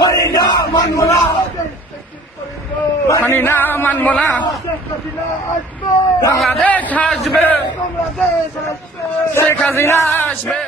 মানি না, মানব না, মানি না, মানব না, বাংলাদেশ আসবে, শেখ হাসিনা আসবে।